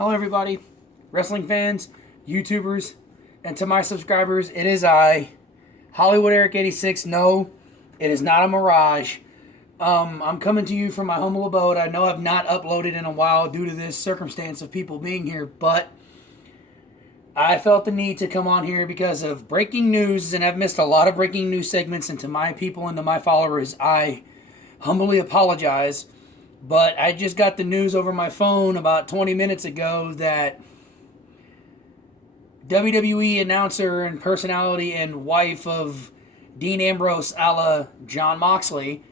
Hello, everybody, wrestling fans, YouTubers, and to my subscribers, it is I, Hollywood Eric 86. No, it is not a mirage. I'm coming to you from my humble abode. I know I've not uploaded in a while due to this circumstance of people being here, but I felt the need to come on here because of breaking news, and I've missed a lot of breaking news segments. And to my people and to my followers, I humbly apologize. But I just got the news over my phone about 20 minutes ago that WWE announcer and personality and wife of Dean Ambrose a la Jon Moxley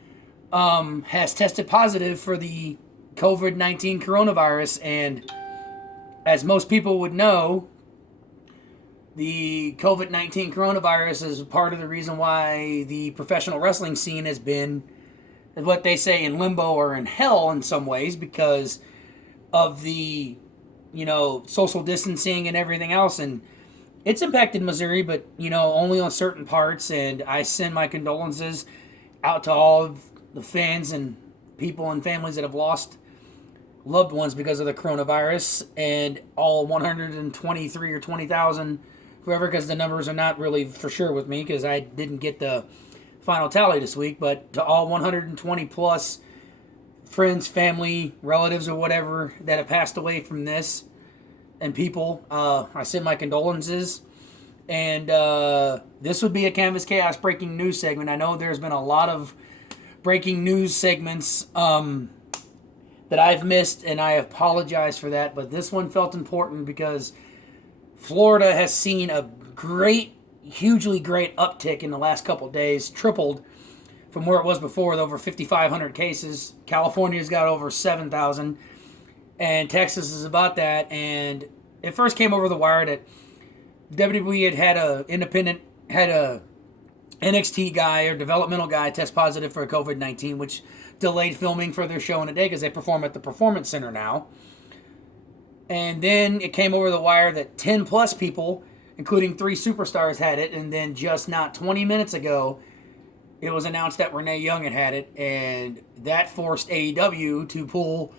has tested positive for the COVID-19 coronavirus. And as most people would know, the COVID-19 coronavirus is part of the reason why the professional wrestling scene has been what they say in limbo or in hell in some ways because of the, social distancing and everything else. And it's impacted Missouri, but, only on certain parts. And I send my condolences out to all of the fans and people and families that have lost loved ones because of the coronavirus, and all 123 or 20,000, whoever, because the numbers are not really for sure with me because I didn't get the final tally this week, but to all 120 plus friends, family, relatives, or whatever that have passed away from this, and people, I send my condolences. And this would be a Canvas Chaos breaking news segment. I know there's been a lot of breaking news segments that I've missed, and I apologize for that, but this one felt important because Florida has seen a hugely great uptick in the last couple of days, tripled from where it was before with over 5,500 cases. California's got over 7,000, and Texas is about that. And it first came over the wire that WWE had a NXT guy or developmental guy test positive for COVID-19, which delayed filming for their show in a day because they perform at the Performance Center now. And then it came over the wire that 10 plus people, including 3 superstars, had it. And then just not 20 minutes ago, it was announced that Renee Young had it. And that forced AEW to pull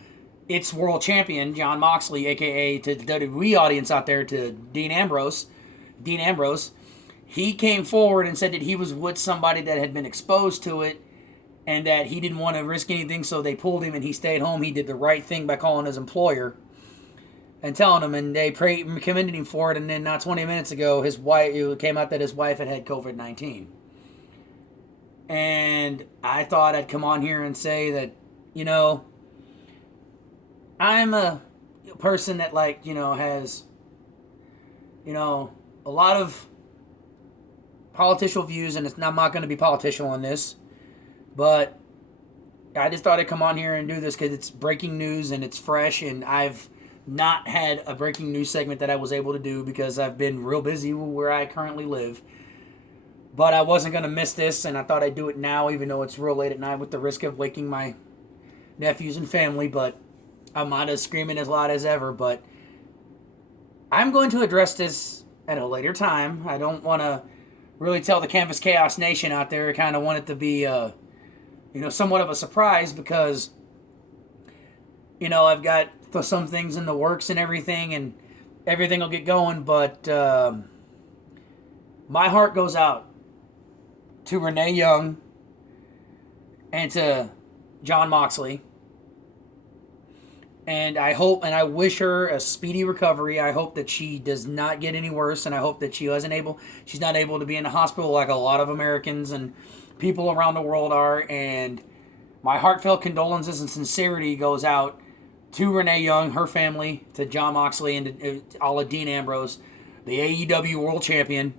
its world champion, Jon Moxley, a.k.a. to the WWE audience out there, to Dean Ambrose. He came forward and said that he was with somebody that had been exposed to it and that he didn't want to risk anything, so they pulled him and he stayed home. He did the right thing by calling his employer and telling him, and they commended him for it. And then not 20 minutes ago, it came out that his wife had COVID-19. And I thought I'd come on here and say that, I'm a person that, has, a lot of political views, and I'm not going to be political on this, but I just thought I'd come on here and do this because it's breaking news and it's fresh, and I've not had a breaking news segment that I was able to do because I've been real busy where I currently live. But I wasn't going to miss this, and I thought I'd do it now, even though it's real late at night with the risk of waking my nephews and family. But I'm not as screaming as loud as ever. But I'm going to address this at a later time. I don't want to really tell the Canvas Chaos Nation out there. I kind of want it to be, somewhat of a surprise because, I've got some things in the works and everything will get going. But my heart goes out to Renee Young and to Jon Moxley. And I hope and I wish her a speedy recovery. I hope that she does not get any worse, and I hope that she's not able to be in the hospital like a lot of Americans and people around the world are. And my heartfelt condolences and sincerity goes out to Renee Young, her family, to Jon Moxley, and to a la Dean Ambrose, the AEW World Champion.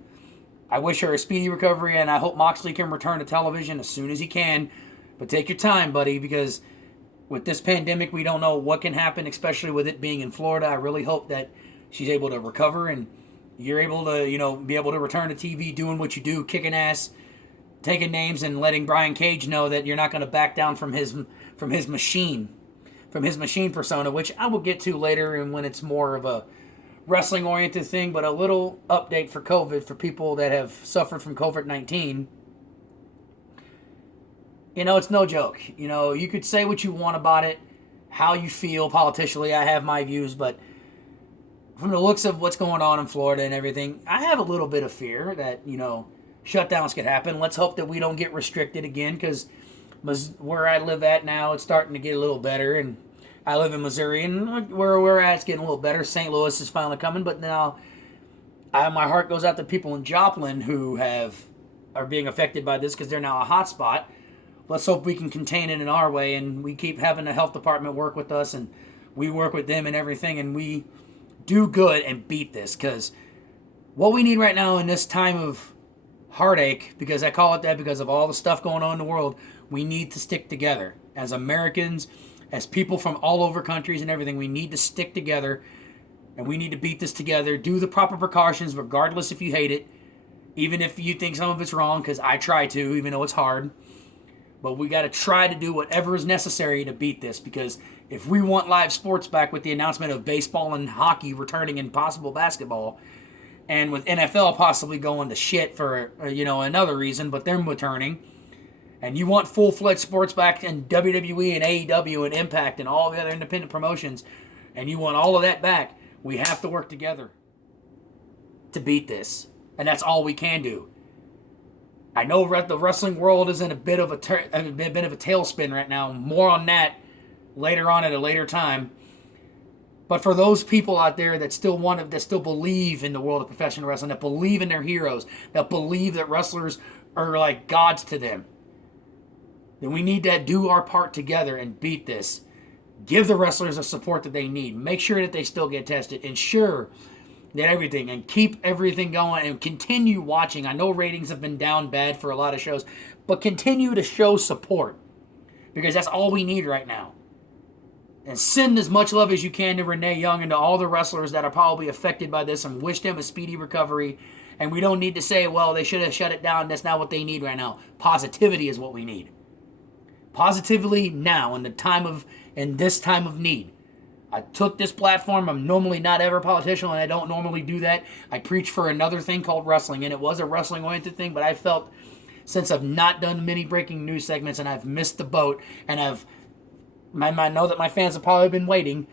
I wish her a speedy recovery, and I hope Moxley can return to television as soon as he can. But take your time, buddy, because with this pandemic, we don't know what can happen, especially with it being in Florida. I really hope that she's able to recover and you're able to, be able to return to TV doing what you do, kicking ass, taking names, and letting Brian Cage know that you're not going to back down from his machine persona, which I will get to later and when it's more of a wrestling-oriented thing. But a little update for COVID for people that have suffered from COVID-19. It's no joke. You could say what you want about it, how you feel politically. I have my views, but from the looks of what's going on in Florida and everything, I have a little bit of fear that, shutdowns could happen. Let's hope that we don't get restricted again, because where I live at now, it's starting to get a little better. And I live in Missouri, and where we're at, it's getting a little better. St. Louis is finally coming, but now my heart goes out to people in Joplin who are being affected by this because they're now a hot spot. Let's hope we can contain it in our way, and we keep having the health department work with us, and we work with them and everything, and we do good and beat this, because what we need right now in this time of heartache, because I call it that because of all the stuff going on in the world, we need to stick together. As Americans, as people from all over countries and everything, we need to stick together, and we need to beat this together. Do the proper precautions, regardless if you hate it, even if you think some of it's wrong, because I try to, even though it's hard. But we got to try to do whatever is necessary to beat this, because if we want live sports back with the announcement of baseball and hockey returning and possible basketball, and with NFL possibly going to shit for, another reason, but them returning, and you want full-fledged sports back in WWE and AEW and Impact and all the other independent promotions, and you want all of that back, we have to work together to beat this. And that's all we can do. I know the wrestling world is in a bit of a tailspin right now. More on that later on at a later time. But for those people out there that still believe in the world of professional wrestling, that believe in their heroes, that believe that wrestlers are like gods to them, then we need to do our part together and beat this. Give the wrestlers the support that they need. Make sure that they still get tested. Ensure that everything, and keep everything going, and continue watching. I know ratings have been down bad for a lot of shows, but continue to show support, because that's all we need right now. And send as much love as you can to Renee Young and to all the wrestlers that are probably affected by this, and wish them a speedy recovery. And we don't need to say, well, they should have shut it down. That's not what they need right now. Positivity is what we need. Positively now, in this time of need. I took this platform. I'm normally not ever a politician, and I don't normally do that. I preach for another thing called wrestling, and it was a wrestling-oriented thing, but I felt, since I've not done many breaking news segments, and I've missed the boat, and I know that my fans have probably been waiting,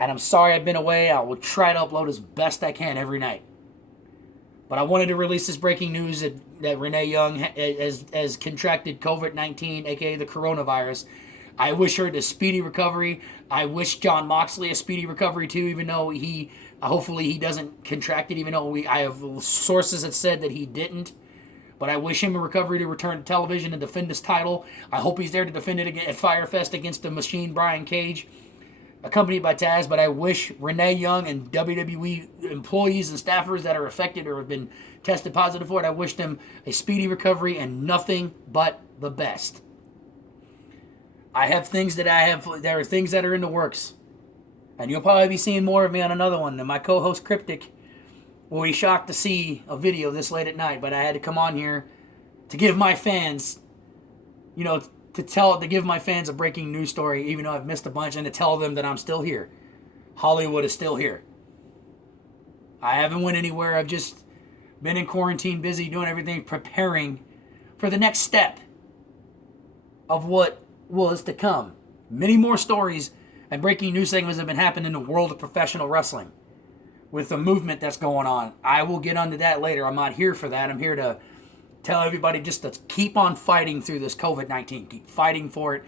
and I'm sorry I've been away. I will try to upload as best I can every night. But I wanted to release this breaking news that Renee Young has contracted COVID-19, aka the coronavirus. I wish her a speedy recovery. I wish Jon Moxley a speedy recovery too, even though hopefully he doesn't contract it, even though I have sources that said that he didn't. But I wish him a recovery to return to television and defend his title. I hope he's there to defend it at Firefest against the Machine Brian Cage, accompanied by Taz. But I wish Renee Young and WWE employees and staffers that are affected or have been tested positive for it, I wish them a speedy recovery and nothing but the best. There are things that are in the works. And you'll probably be seeing more of me on another one. And my co-host Cryptic will be shocked to see a video this late at night. But I had to come on here to give my fans, to give my fans a breaking news story, even though I've missed a bunch, and to tell them that I'm still here. Hollywood is still here. I haven't went anywhere. I've just been in quarantine, busy doing everything, preparing for the next step of what was to come. Many more stories and breaking news segments have been happening in the world of professional wrestling with the movement that's going on. I will get onto that later. I'm not here for that. I'm here to tell everybody just to keep on fighting through this COVID-19. Keep fighting for it.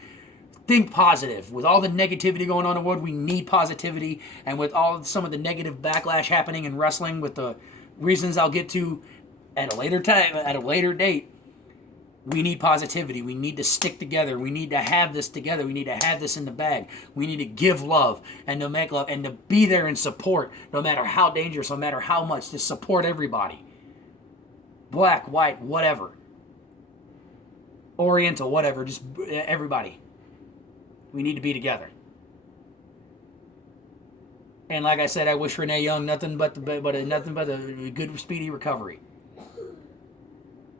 Think positive. With all the negativity going on in the world, we need positivity. And with some of the negative backlash happening in wrestling, with the reasons I'll get to at a later time, at a later date, we need positivity. We need to stick together. We need to have this together. We need to have this in the bag. We need to give love and to make love and to be there and support, no matter how dangerous, no matter how much, to support everybody. Black, white, whatever. Oriental, whatever. Just everybody. We need to be together. And like I said, I wish Renee Young nothing but a good, speedy recovery.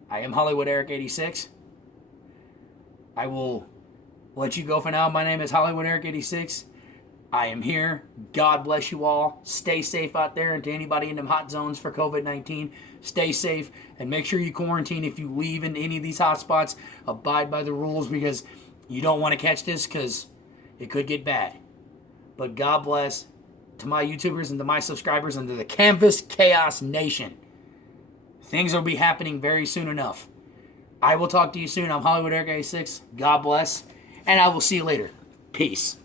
I am Hollywood Eric 86. I will let you go for now. My name is Hollywood Eric 86. I am here. God bless you all. Stay safe out there, and to anybody in them hot zones for COVID-19, stay safe and make sure you quarantine if you leave in any of these hot spots. Abide by the rules, because you don't want to catch this, because it could get bad. But God bless. to my YouTubers and to my subscribers and to the Canvas Chaos Nation. Things will be happening very soon enough. I will talk to you soon. I'm Hollywood Eric 86. God bless. And I will see you later. Peace.